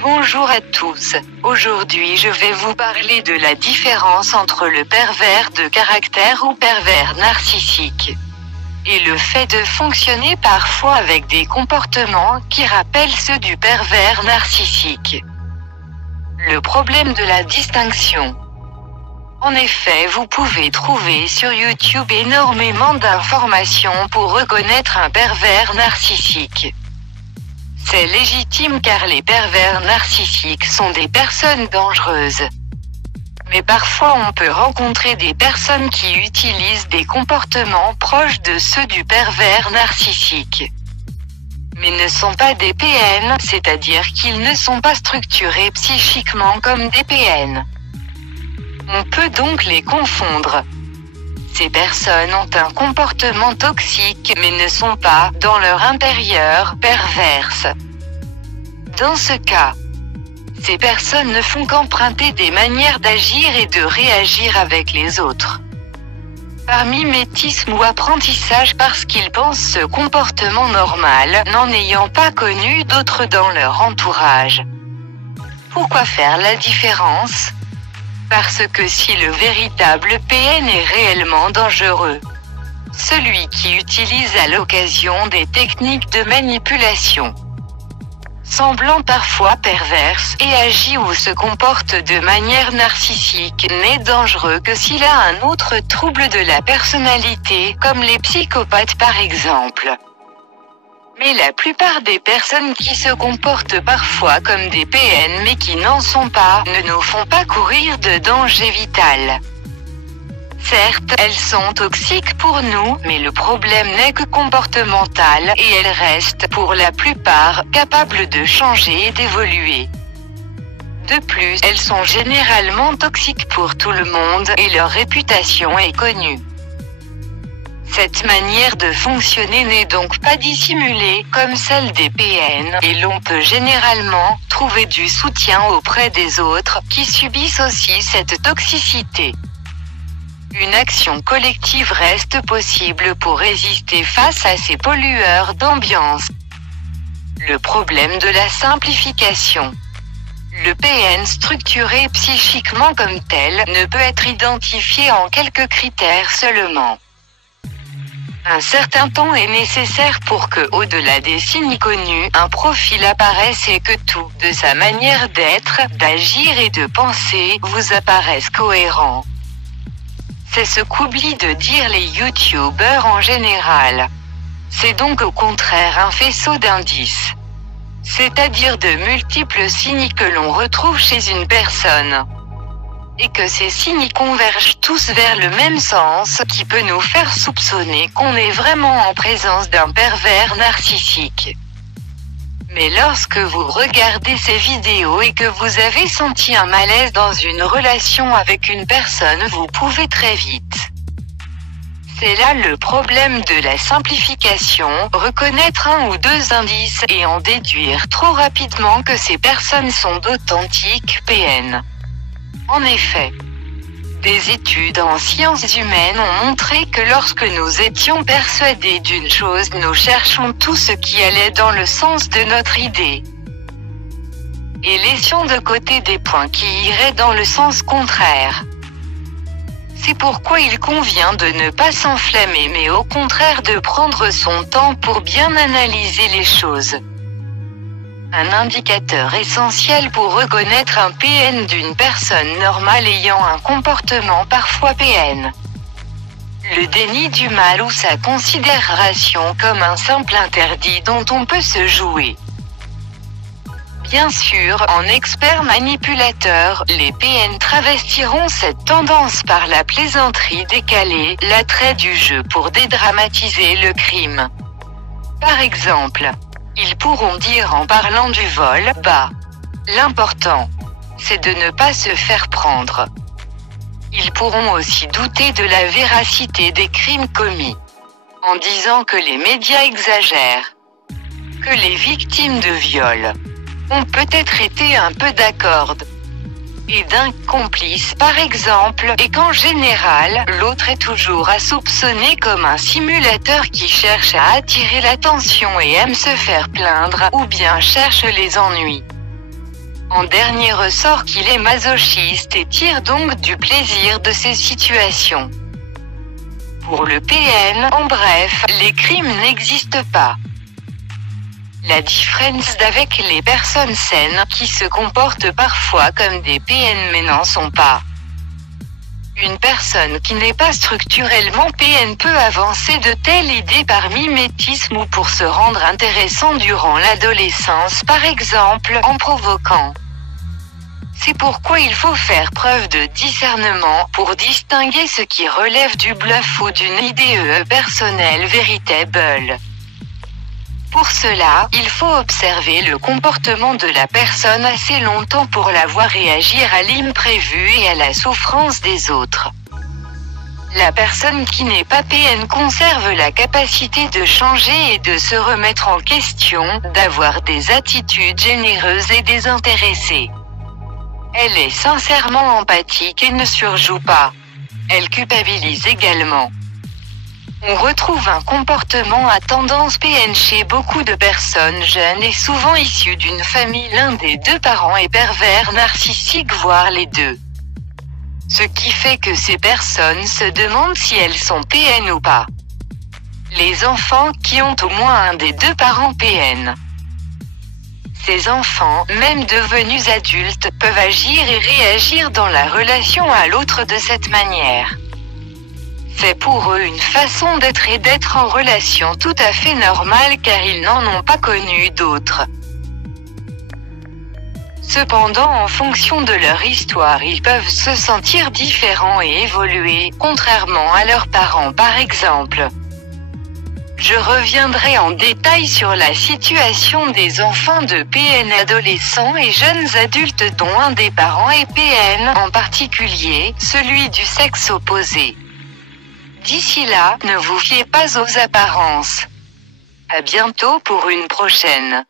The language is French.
Bonjour à tous. Aujourd'hui je vais vous parler de la différence entre le pervers de caractère ou pervers narcissique et le fait de fonctionner parfois avec des comportements qui rappellent ceux du pervers narcissique. Le problème de la distinction. En effet, vous pouvez trouver sur YouTube énormément d'informations pour reconnaître un pervers narcissique. C'est légitime car les pervers narcissiques sont des personnes dangereuses. Mais parfois on peut rencontrer des personnes qui utilisent des comportements proches de ceux du pervers narcissique. Mais ne sont pas des PN, c'est-à-dire qu'ils ne sont pas structurés psychiquement comme des PN. On peut donc les confondre. Ces personnes ont un comportement toxique mais ne sont pas, dans leur intérieur, perverses. Dans ce cas, ces personnes ne font qu'emprunter des manières d'agir et de réagir avec les autres. Par mimétisme ou apprentissage parce qu'ils pensent ce comportement normal, n'en ayant pas connu d'autres dans leur entourage. Pourquoi faire la différence ? Parce que si le véritable PN est réellement dangereux, celui qui utilise à l'occasion des techniques de manipulation, semblant parfois perverse, et agit ou se comporte de manière narcissique, n'est dangereux que s'il a un autre trouble de la personnalité, comme les psychopathes par exemple. Mais la plupart des personnes qui se comportent parfois comme des PN mais qui n'en sont pas, ne nous font pas courir de danger vital. Certes, elles sont toxiques pour nous, mais le problème n'est que comportemental et elles restent, pour la plupart, capables de changer et d'évoluer. De plus, elles sont généralement toxiques pour tout le monde et leur réputation est connue. Cette manière de fonctionner n'est donc pas dissimulée, comme celle des PN, et l'on peut généralement trouver du soutien auprès des autres, qui subissent aussi cette toxicité. Une action collective reste possible pour résister face à ces pollueurs d'ambiance. Le problème de la simplification. Le PN structuré psychiquement comme tel ne peut être identifié en quelques critères seulement. Un certain temps est nécessaire pour que, au-delà des signes connus, un profil apparaisse et que tout, de sa manière d'être, d'agir et de penser, vous apparaisse cohérent. C'est ce qu'oublient de dire les youtubeurs en général. C'est donc au contraire un faisceau d'indices. C'est-à-dire de multiples signes que l'on retrouve chez une personne. Et que ces signes convergent tous vers le même sens, qui peut nous faire soupçonner qu'on est vraiment en présence d'un pervers narcissique. Mais lorsque vous regardez ces vidéos et que vous avez senti un malaise dans une relation avec une personne, vous pouvez très vite. C'est là le problème de la simplification, reconnaître un ou deux indices et en déduire trop rapidement que ces personnes sont d'authentiques PN. En effet, des études en sciences humaines ont montré que lorsque nous étions persuadés d'une chose, nous cherchons tout ce qui allait dans le sens de notre idée. Et laissions de côté des points qui iraient dans le sens contraire. C'est pourquoi il convient de ne pas s'enflammer mais au contraire de prendre son temps pour bien analyser les choses. Un indicateur essentiel pour reconnaître un PN d'une personne normale ayant un comportement parfois PN. Le déni du mal ou sa considération comme un simple interdit dont on peut se jouer. Bien sûr, en experts manipulateurs, les PN travestiront cette tendance par la plaisanterie décalée, l'attrait du jeu pour dédramatiser le crime. Par exemple, ils pourront dire en parlant du vol, bah, l'important, c'est de ne pas se faire prendre. Ils pourront aussi douter de la véracité des crimes commis, en disant que les médias exagèrent, que les victimes de viol ont peut-être été un peu d'accord, et d'un complice par exemple, et qu'en général, l'autre est toujours à soupçonner comme un simulateur qui cherche à attirer l'attention et aime se faire plaindre, ou bien cherche les ennuis. En dernier ressort qu'il est masochiste et tire donc du plaisir de ces situations. Pour le PN, en bref, les crimes n'existent pas. La différence avec les personnes saines qui se comportent parfois comme des PN mais n'en sont pas. Une personne qui n'est pas structurellement PN peut avancer de telles idées par mimétisme ou pour se rendre intéressant durant l'adolescence par exemple en provoquant. C'est pourquoi il faut faire preuve de discernement pour distinguer ce qui relève du bluff ou d'une idée personnelle véritable. Pour cela, il faut observer le comportement de la personne assez longtemps pour la voir réagir à l'imprévu et à la souffrance des autres. La personne qui n'est pas PN conserve la capacité de changer et de se remettre en question, d'avoir des attitudes généreuses et désintéressées. Elle est sincèrement empathique et ne surjoue pas. Elle culpabilise également. On retrouve un comportement à tendance PN chez beaucoup de personnes jeunes et souvent issues d'une famille. L'un des deux parents est pervers narcissique, voire les deux. Ce qui fait que ces personnes se demandent si elles sont PN ou pas. Les enfants qui ont au moins un des deux parents PN. Ces enfants, même devenus adultes, peuvent agir et réagir dans la relation à l'autre de cette manière. C'est pour eux une façon d'être et d'être en relation tout à fait normale car ils n'en ont pas connu d'autres. Cependant, en fonction de leur histoire, ils peuvent se sentir différents et évoluer, contrairement à leurs parents par exemple. Je reviendrai en détail sur la situation des enfants de PN adolescents et jeunes adultes dont un des parents est PN, en particulier, celui du sexe opposé. D'ici là, ne vous fiez pas aux apparences. À bientôt pour une prochaine.